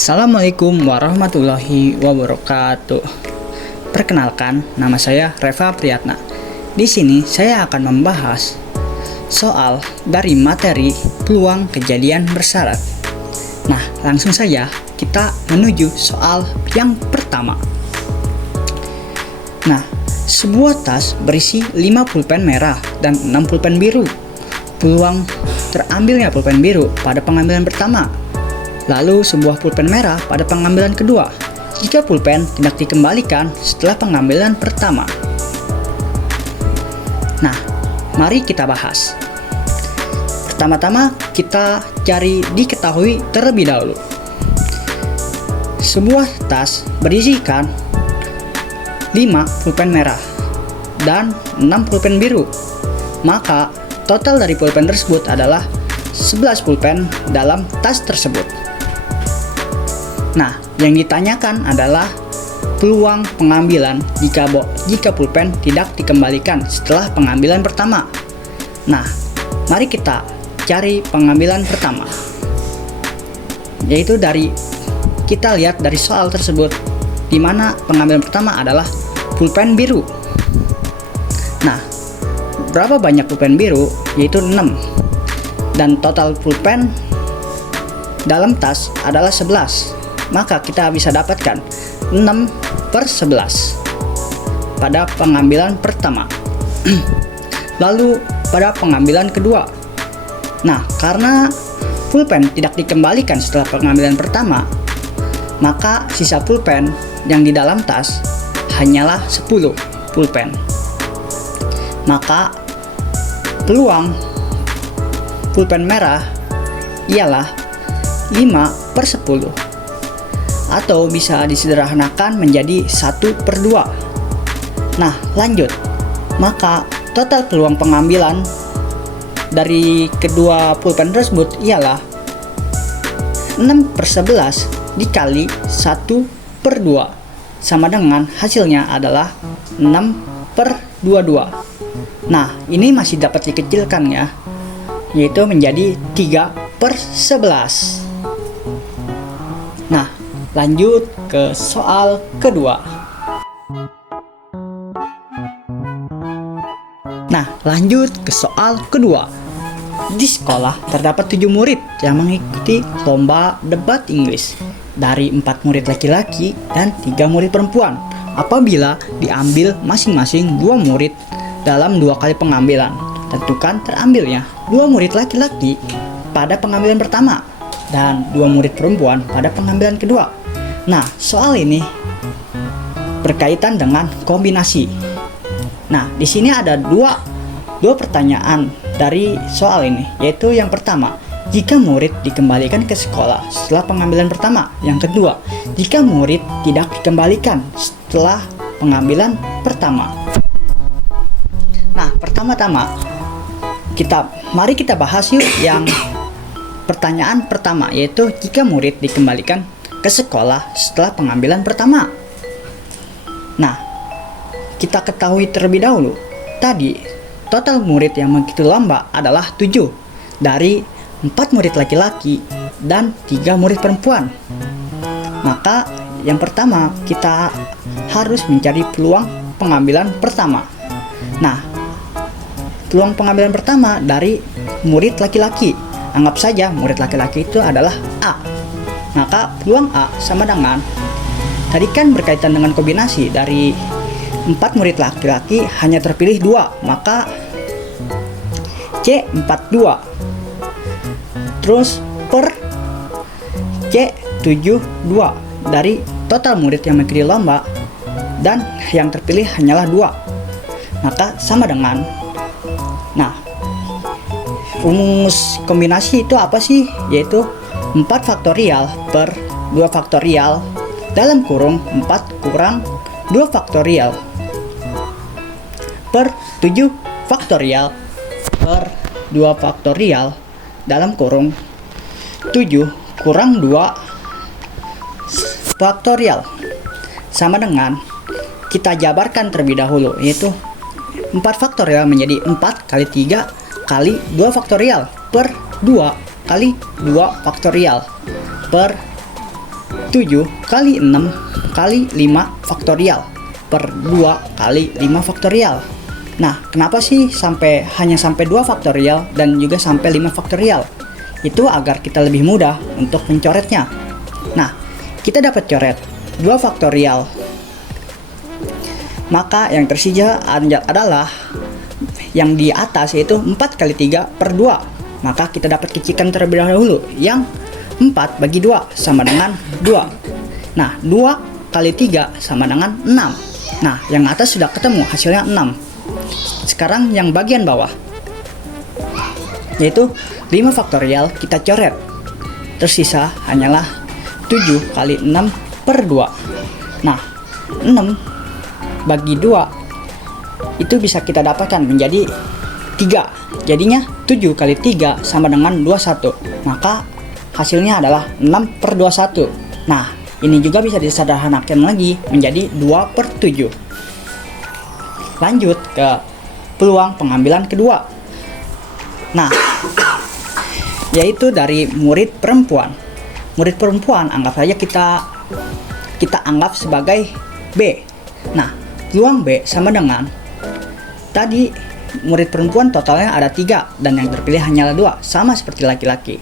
Assalamualaikum warahmatullahi wabarakatuh. Perkenalkan, nama saya Reva Priyatna. Di sini saya akan membahas soal dari materi peluang kejadian bersyarat. Nah, langsung saja kita menuju soal yang pertama. Nah, sebuah tas berisi 5 pulpen merah dan 6 pulpen biru. Peluang terambilnya pulpen biru pada pengambilan pertama, lalu sebuah pulpen merah pada pengambilan kedua jika pulpen tidak dikembalikan setelah pengambilan pertama. Nah, mari kita bahas. Pertama-tama kita cari diketahui terlebih dahulu. Sebuah tas berisikan 5 pulpen merah dan 6 pulpen biru. Maka total dari pulpen tersebut adalah 11 pulpen dalam tas tersebut. Nah, yang ditanyakan adalah peluang pengambilan jika pulpen tidak dikembalikan setelah pengambilan pertama. Nah, mari kita cari pengambilan pertama. Yaitu kita lihat dari soal tersebut, di mana pengambilan pertama adalah pulpen biru. Nah, berapa banyak pulpen biru? Yaitu 6. Dan total pulpen dalam tas adalah 11. Maka kita bisa dapatkan 6/11 pada pengambilan pertama. Lalu pada pengambilan kedua, nah karena pulpen tidak dikembalikan setelah pengambilan pertama, maka sisa pulpen yang di dalam tas hanyalah 10 pulpen. Maka peluang pulpen merah ialah 5/10, atau bisa disederhanakan menjadi 1/2. Nah, lanjut. Maka total peluang pengambilan dari kedua pulpen tersebut ialah 6/11 dikali 1/2 sama dengan hasilnya adalah 6/22. Nah, ini masih dapat dikecilkan ya, yaitu menjadi 3/11. Nah, lanjut ke soal kedua. Nah, lanjut ke soal kedua. Di sekolah terdapat 7 murid yang mengikuti lomba debat Inggris. Dari 4 murid laki-laki dan 3 murid perempuan. Apabila diambil masing-masing 2 murid dalam 2 kali pengambilan, tentukan terambilnya 2 murid laki-laki pada pengambilan pertama dan 2 murid perempuan pada pengambilan kedua. Nah, soal ini berkaitan dengan kombinasi. Nah, di sini ada dua pertanyaan dari soal ini, yaitu yang pertama, jika murid dikembalikan ke sekolah setelah pengambilan pertama. Yang kedua, jika murid tidak dikembalikan setelah pengambilan pertama. Nah, pertama-tama mari kita bahas yuk yang pertanyaan pertama, yaitu jika murid dikembalikan ke sekolah setelah pengambilan pertama. Nah, kita ketahui terlebih dahulu, tadi total murid yang mengikuti lomba adalah 7 dari 4 murid laki-laki dan 3 murid perempuan. Maka yang pertama kita harus mencari peluang pengambilan pertama. Nah, peluang pengambilan pertama dari murid laki-laki, anggap saja murid laki-laki itu adalah A. Maka peluang A sama dengan, tadi kan berkaitan dengan kombinasi, dari 4 murid laki-laki hanya terpilih 2, maka C42 terus per C72 dari total murid yang mengikuti lomba dan yang terpilih hanyalah 2, maka sama dengan, nah rumus kombinasi itu apa sih? Yaitu 4 faktorial per 2 faktorial dalam kurung 4 kurang 2 faktorial per 7 faktorial per 2 faktorial dalam kurung 7 kurang 2 faktorial sama dengan, kita jabarkan terlebih dahulu, yaitu 4 faktorial menjadi 4 kali 3 kali 2 faktorial per 2 kali 2 faktorial per 7 kali 6 kali 5 faktorial per 2 kali 5 faktorial. Nah, kenapa sih hanya sampai 2 faktorial dan juga sampai 5 faktorial? Itu agar kita lebih mudah untuk mencoretnya. Nah, kita dapat coret 2 faktorial. Maka yang tersisa adalah yang di atas, yaitu 4 kali 3 per 2. Maka kita dapat kecikan terlebih dahulu, yang 4 bagi 2 sama dengan 2. Nah, 2 kali 3 sama dengan 6. Nah, yang atas sudah ketemu, hasilnya 6. Sekarang yang bagian bawah, yaitu 5 faktorial, kita coret. Tersisa hanyalah 7 kali 6 per 2. Nah, 6 bagi 2 itu bisa kita dapatkan menjadi 3. Jadinya 7 kali 3 sama dengan 21. Maka hasilnya adalah 6 per 21. Nah, ini juga bisa disederhanakan lagi menjadi 2 per 7. Lanjut ke peluang pengambilan kedua. Nah, yaitu dari murid perempuan. Murid perempuan anggap saja kita anggap sebagai B. Nah, peluang B sama dengan tadi, murid perempuan totalnya ada 3 dan yang terpilih hanyalah 2, sama seperti laki-laki.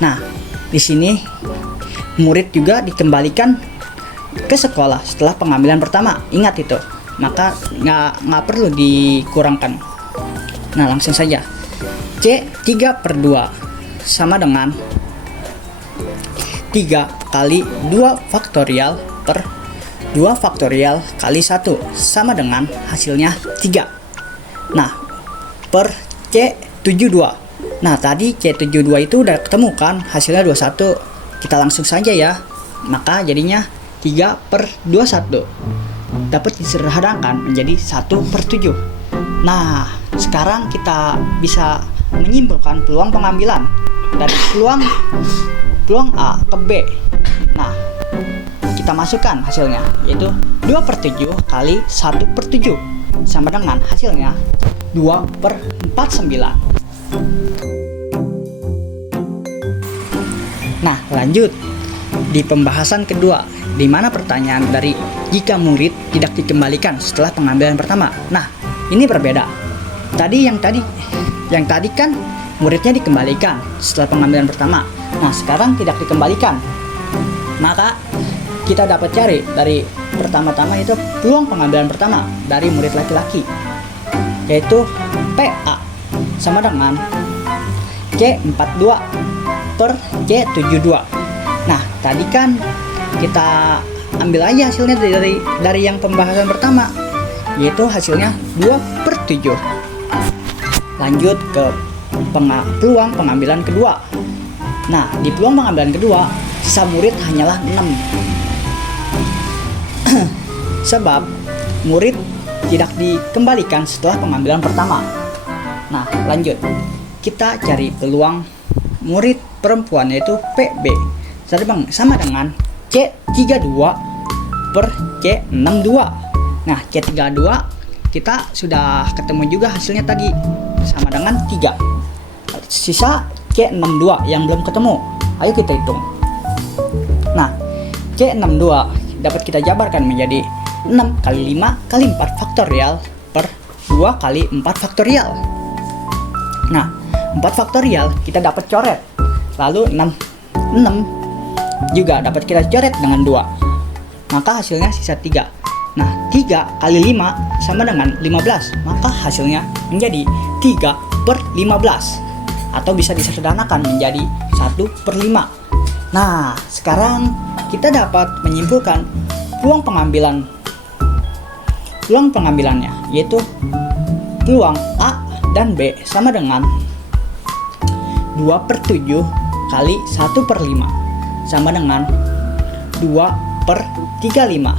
Nah, di sini murid juga dikembalikan ke sekolah setelah pengambilan pertama. Ingat itu. Maka nggak perlu dikurangkan. Nah, langsung saja. C 3 per 2 sama dengan 3 kali 2 faktorial per 2 faktorial kali 1 sama dengan hasilnya 3. Nah, per C72. Nah, tadi C72 itu udah ketemu kan, hasilnya 21. Kita langsung saja ya. Maka jadinya 3 per 21 dapat disederhanakan menjadi 1 per 7. Nah, sekarang kita bisa menyimpulkan peluang pengambilan dari peluang A ke B. Nah, kita masukkan hasilnya, yaitu 2 per 7 kali 1 per 7 sama dengan hasilnya 2 per 49. Nah, lanjut di pembahasan kedua, di mana pertanyaan dari jika murid tidak dikembalikan setelah pengambilan pertama. Nah, ini berbeda. Yang tadi kan muridnya dikembalikan setelah pengambilan pertama. Nah, sekarang tidak dikembalikan. Maka kita dapat cari dari pertama-tama itu peluang pengambilan pertama dari murid laki-laki, yaitu PA sama dengan C42 per C72. Nah, tadi kan kita ambil aja hasilnya dari yang pembahasan pertama, yaitu hasilnya 2 per 7. Lanjut ke peluang pengambilan kedua. Nah, di peluang pengambilan kedua, sisa murid hanyalah 6. Sebab murid tidak dikembalikan setelah pengambilan pertama. Nah, lanjut. Kita cari peluang murid perempuan, yaitu PB sama dengan C32 per C62. Nah, C32 kita sudah ketemu juga hasilnya tadi sama dengan 3. Sisa C62 yang belum ketemu. Ayo kita hitung. Nah, C62 dapat kita jabarkan menjadi 6 kali 5 kali 4 faktorial per 2 kali 4 faktorial. Nah, 4 faktorial kita dapat coret. Lalu 6 juga dapat kita coret dengan 2. Maka hasilnya sisa 3. Nah, 3 kali 5 sama dengan 15. Maka hasilnya menjadi 3 per 15. Atau bisa disederhanakan menjadi 1 per 5. Nah, sekarang kita dapat menyimpulkan peluang pengambilannya, yaitu peluang A dan B sama dengan 2 per 7 kali 1 per 5 sama dengan 2 per 35.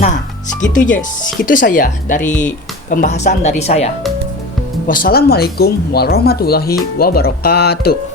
Nah, segitu saja dari pembahasan dari saya. Wassalamualaikum warahmatullahi wabarakatuh.